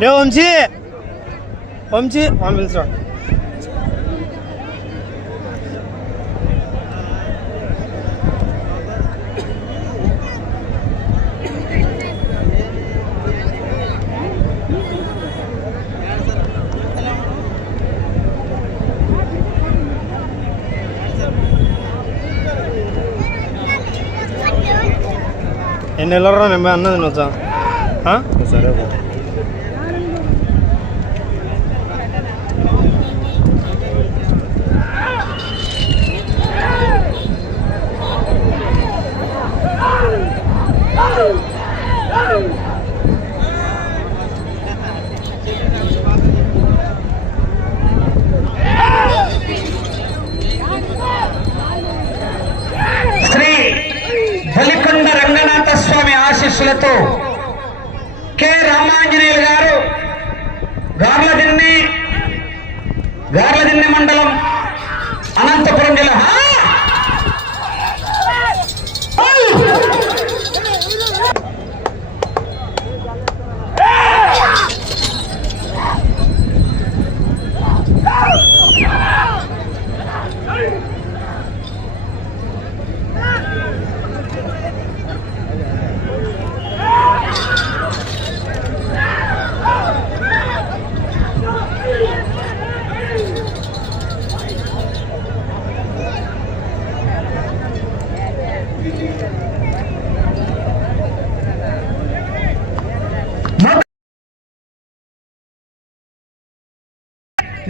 లే వంశీ! వంశీ! మనం పిలుస్తాడు ఎన్ని వెళ్ళరా నేను అన్నది తినొచ్చా సరే శ్రీ బలికొండ రంగనాథ స్వామి ఆశీస్సులతో కె రామాంజనేయులు గారు గార్లదిన్ని గార్లదిన్ని మండలం అనంతపురం జిల్లా.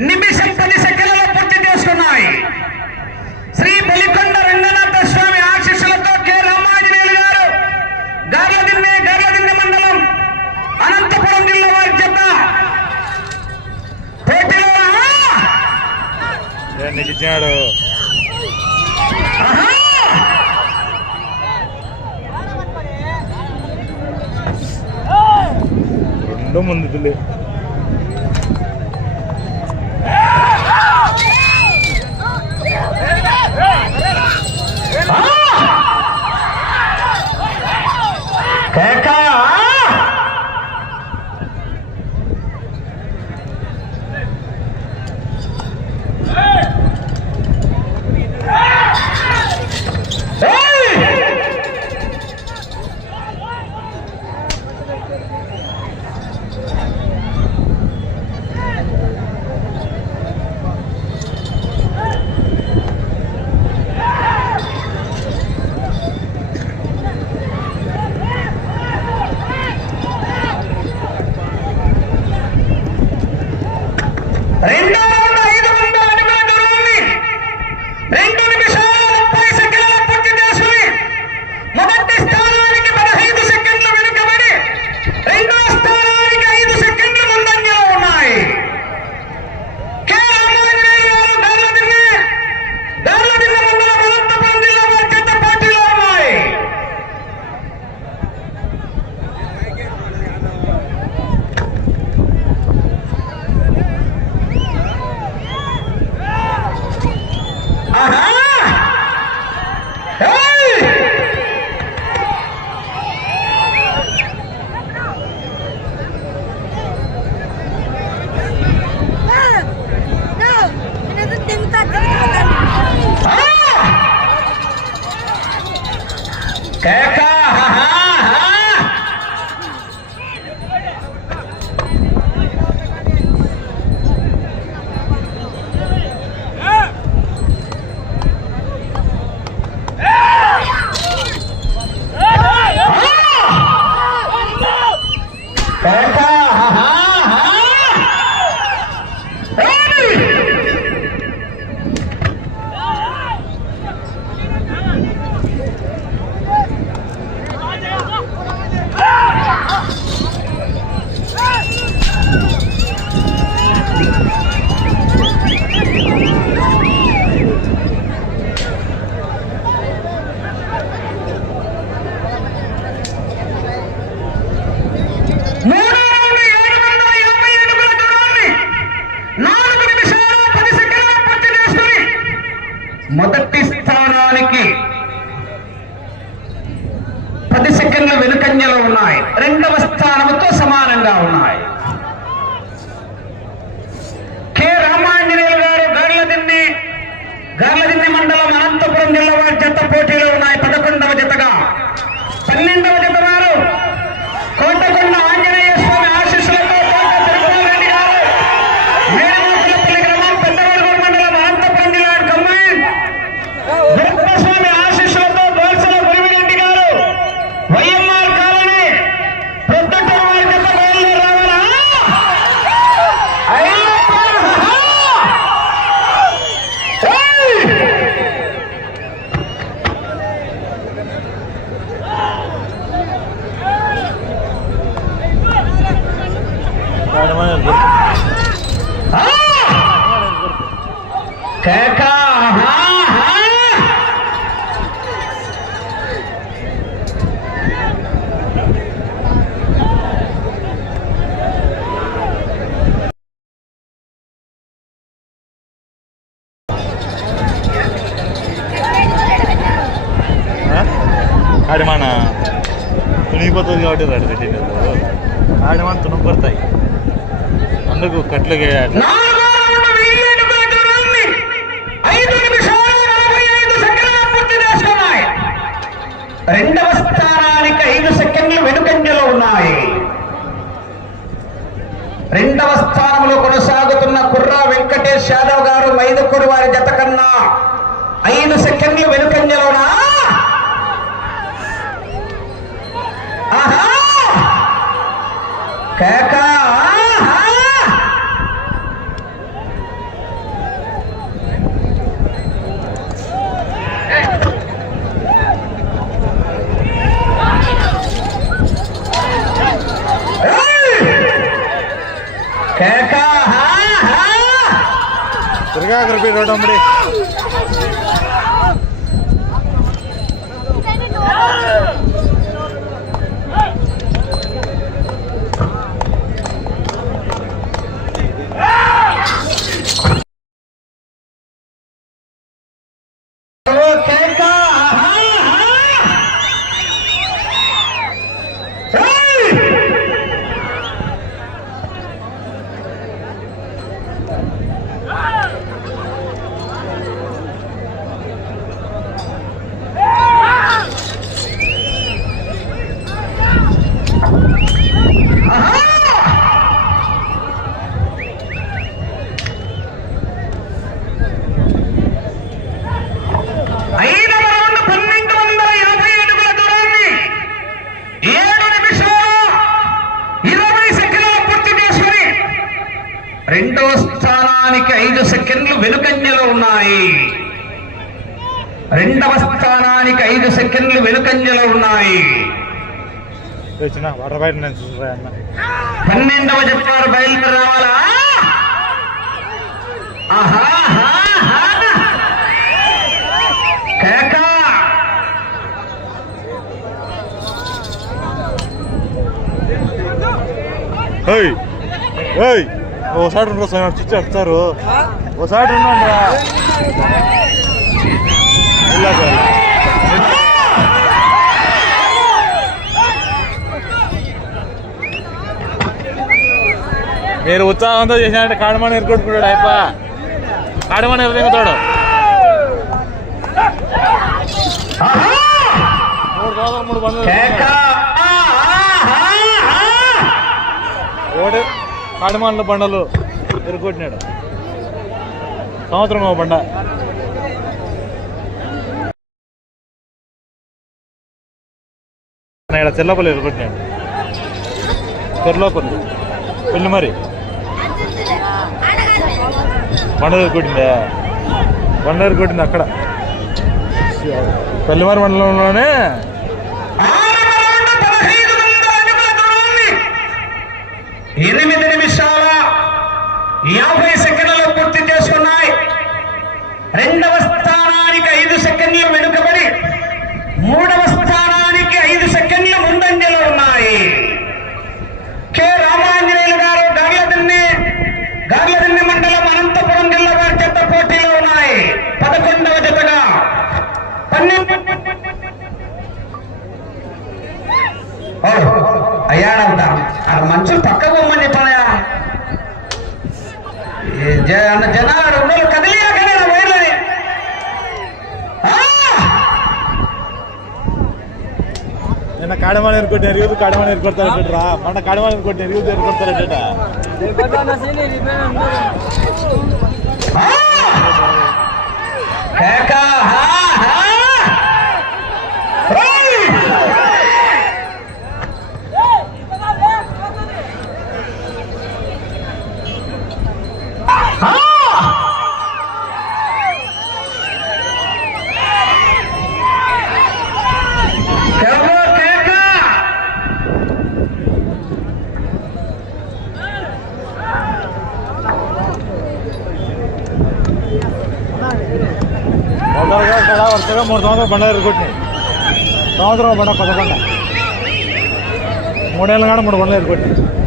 నిమిషం పది సెకండ్లలో పూర్తి చేసుకున్నాయి. శ్రీ బలికొండ రంగనాథ స్వామి ఆశీస్సులతో కె. రామాంజనేయులు గారు గార్లదిన్నె గార్లదిన్నె మండలం అనంతపురం జిల్లా వారి చెత్త పోటీలో ఆహా! రెండు ముందు పిల్లి కేక కేక ఆహా, ఆహా! ఆడమాన తునిగిపోతుంది కాబట్టి రెడీ పెట్టింది ఆడమాన తునుగు కొడతాయి అందుకు కట్లకి అట్లా నాలుగో రౌండ్ వెయ్యి అడుగుల దూరాన్ని ఐదు నిమిషాల నలభై ఐదు సెకండ్ల పూర్తి చేసుకున్నాయి రెండవ స్థానానికి ఐదు సెకండ్లు వెనుకంజలో ఉన్నాయి రెండవ స్థానంలో కొనసాగుతున్న కుర్రా వెంకటేష్ యాదవ్ గారు మైదుకూరు వారి జత కన్నా ఐదు సెకండ్లు వెనుకంజలోనా? ఆహా! తిరగా రిపీట్ అవడం మరి ఓ కేక హా, హా. ఏయ్! ఐదవ రౌండ్ పన్నెండు వందల యాభై అడుగుల దూరాన్ని ఏడు నిమిషాలు ఇరవై సెకండ్ల పూర్తి చేసుకుని రెండవ స్థానానికి ఐదు సెకండ్లు వెనుకంజలో ఉన్నాయి రెండవ స్థానానికి ఐదు సెకండ్లు వెనుకంజలో ఉన్నాయి. పన్నెండవ చెప్పారు బయలుదేరి రావాలా. కేక. ఓసారి ఉండరు సార్ చూసి వస్తారు. ఓసారి ఉన్నాను రా మీరు ఉత్సాహంతో చేసినట్టు కాడమని ఎరుకొట్టుకుంటాడు అయిప కాడమని ఆహా మూడు రోజులు. ఓడి కాడమాన్ల బండలు ఎరుకొట్టినాడు. సంవత్సరం బండ. ఇక్కడ చెల్లపల్లి ఎరుకొట్టినాడు. చెర్లోపల్లి పెళ్ళి మరి. బండ ఎరుకొట్టిందా బండ కొట్టింది అక్కడ. పెళ్ళిమారి మండలంలోనే ఎనిమిది నిమిషాల యాభై సెకండ్లలో పూర్తి చేసుకున్నాయి. రెండవ స్థానానికి ఐదు సెకండ్లు వెనుకబడి మూడవ పోటీలో ఉన్నాయి పదకొండవ జతగా అయ్యాడంత అక్కడ మంచు పక్క బొమ్మని చెప్పాయా జనాలు రెండు కదిలేకనే వైర్లని నిన్న కాడమని ఎరుకుంటారు ఇవ్వదు కాడమని ఎరుకుంటారు అంటారా మన కాడమని ఎరుకుంటారు ఇవ్వదు ఎరుకుంటారు అంటారా একা হা సంవత్సరం మూడు సంవత్సరాలు బండ ఎరుకుంటుంది సంవత్సరం బండ కొత్త బండ మూడేళ్ళ కాడ మూడు బండలు ఎరుకుంటుంది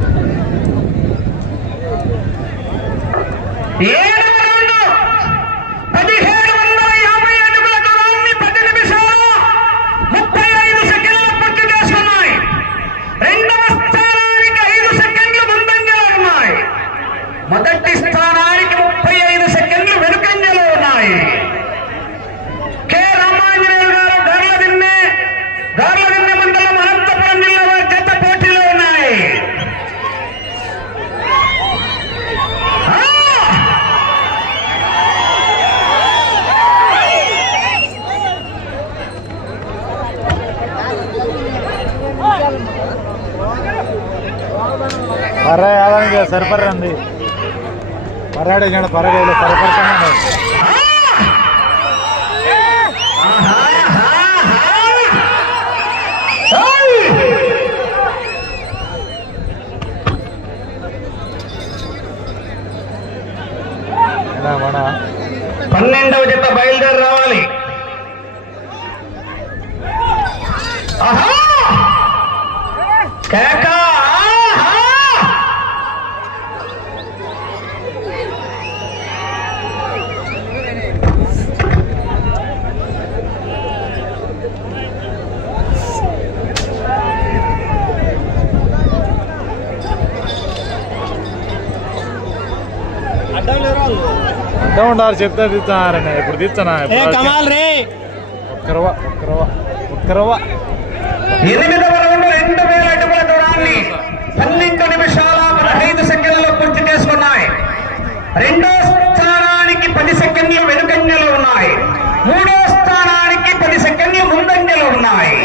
para que los para, para, para, para. అడ్డం ఉండాలి చెప్తే తీస్తున్నారని ఇప్పుడు తీస్తానా? రే. ఒక్కరవ ఒక్కరవ ఒక్కరవ ఎనిమిదవ రౌండ్ రెండు వేల అడుగుల దూరాన్ని పన్నెండు నిమిషాల పదహైదు సెకండ్లలో పూర్తి చేసుకున్నాయి. రెండో స్థానానికి పది సెకండ్లు వెనుకంజలు ఉన్నాయి. మూడో స్థానానికి పది సెకండ్లు ముందంజలు ఉన్నాయి.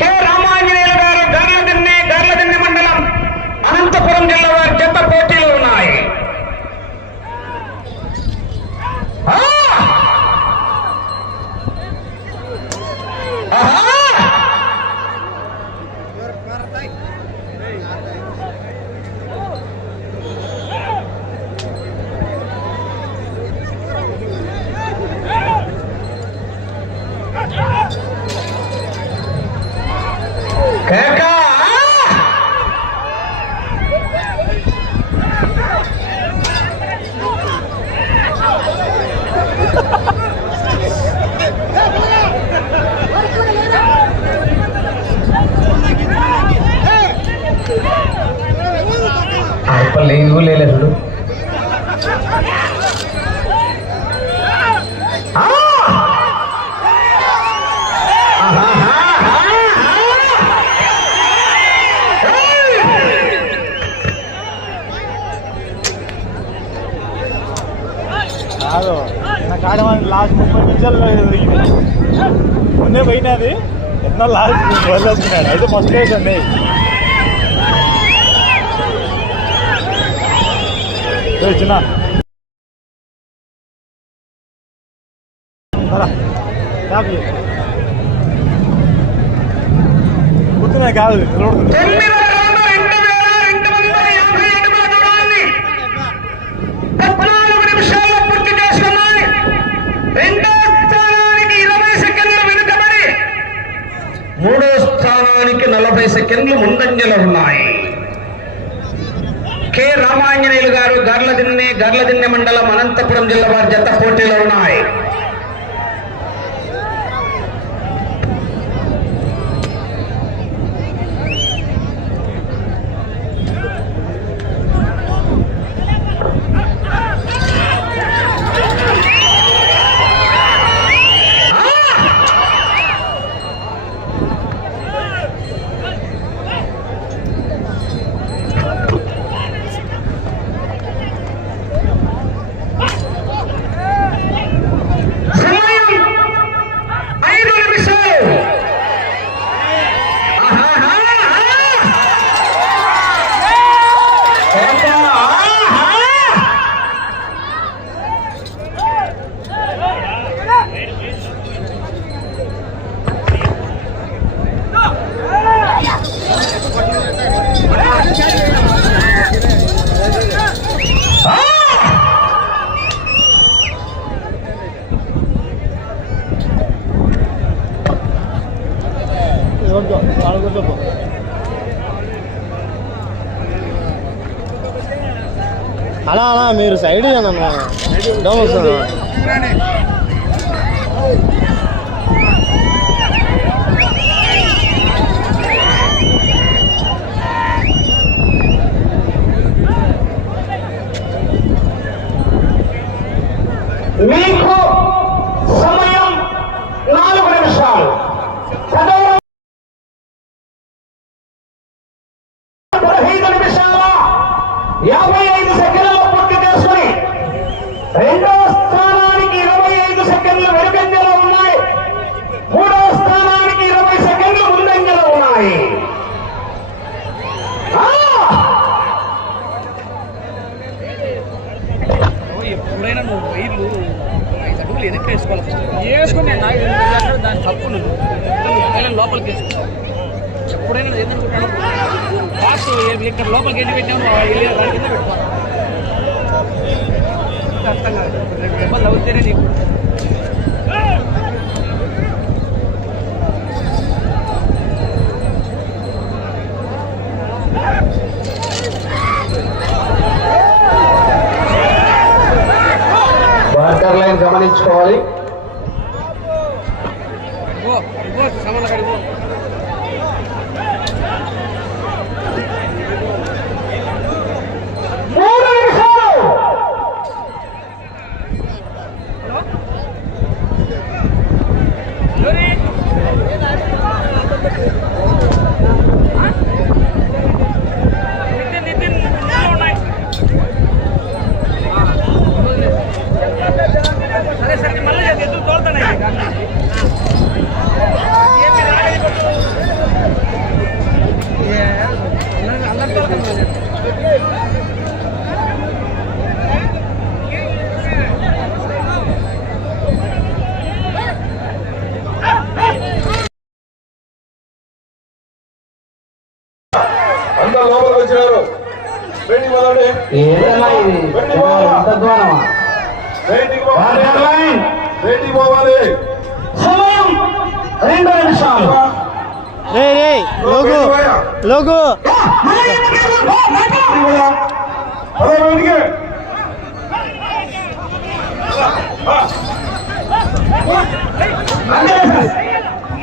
కె రామాంజనేయులు కేక లాస్ట్ ముప్పై నిమిషాలు ఎదిగినాయి ముందే పోయినది ఎన్నో లాస్ట్ వదిలేసుకున్నాడు అయితే ఫస్ట్ ప్లేస్ అండి. చిన్న. గుర్తున్నాయి కాదు నిలబడుతుంది తొమ్మిదవ రౌండ్ రెండు వేల రెండు వందల యాభై అడుగుల దూరాన్ని పద్నాలుగు నిమిషాల్లో పూర్తి చేసుకున్నాయి రెండో స్థానానికి ఇరవై సెకండ్లు వెనుకబడి మూడో స్థానానికి కింద ముందంజలో ఉన్నాయి. కె. రామాంజనేయులు గారు గర్లదిన్నె గర్లదిన్నె మండలం అనంతపురం జిల్లా వారి జత పోటీలో ఉన్నాయి. चालू कर लो అలా అలా మీరు సైడ్ అన్న డౌన్స్ Woo! గమనించుకోవాలి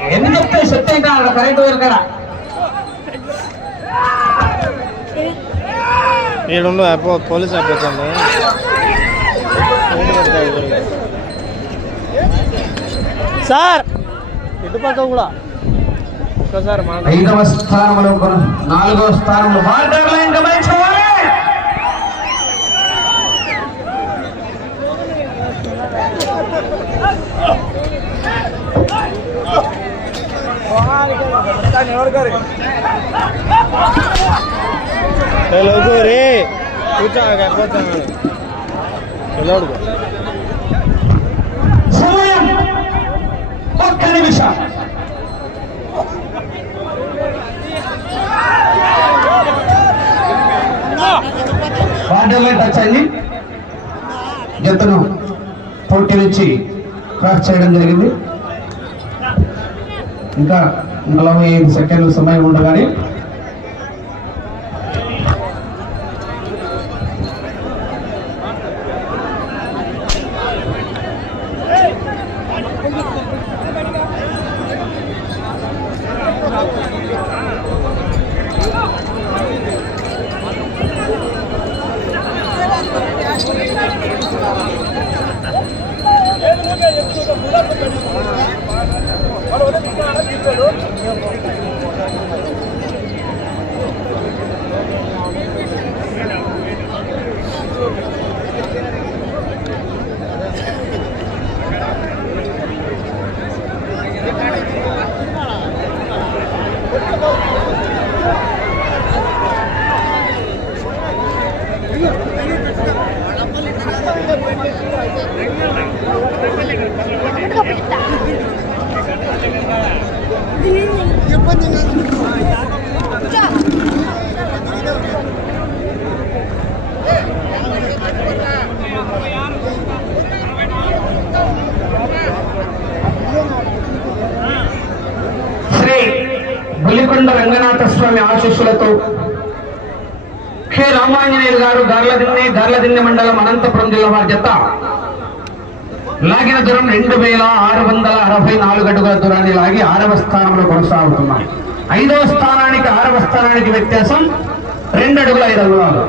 ఎన్ని చెప్తే శక్తి ఇంకా కరెంట్ వైర్ కదా. పోలీస్ అయిపోతుంది సార్! ఇటుపక్క కూడా? ఒక్కసారి ఐదవ స్థానంలో కొన- నాలుగవ స్థానంలో బార్డర్ లైన్ గమనించుకోవాలి ఏ లోగు రే కూర్చో అయిపోతాను పిల్లడు సమయం ఒక్క నిమిషం. బార్డర్ లైన్ టచ్ అయింది జతను పోటీ నుంచి క్రాస్ చేయడం జరిగింది. ఇంకా నలభై ఐదు సెకండ్ల సమయం ఉండగానే శ్రీ బులికొండ రంగనాథ స్వామి ఆశీస్సులతో కె రామాంజనేయులు గారు గర్లదిన్నె గర్లదిన్నె మండలం అనంతపురం జిల్లా వారి జత లాగిన దూరం రెండు వేల ఆరు వందల అరవై నాలుగు అడుగుల దూరాన్ని లాగి ఆరవ స్థానంలో కొనసాగుతున్నాయి ఐదవ స్థానానికి ఆరవ స్థానానికి వ్యత్యాసం రెండు అడుగుల ఐదు అడుగులు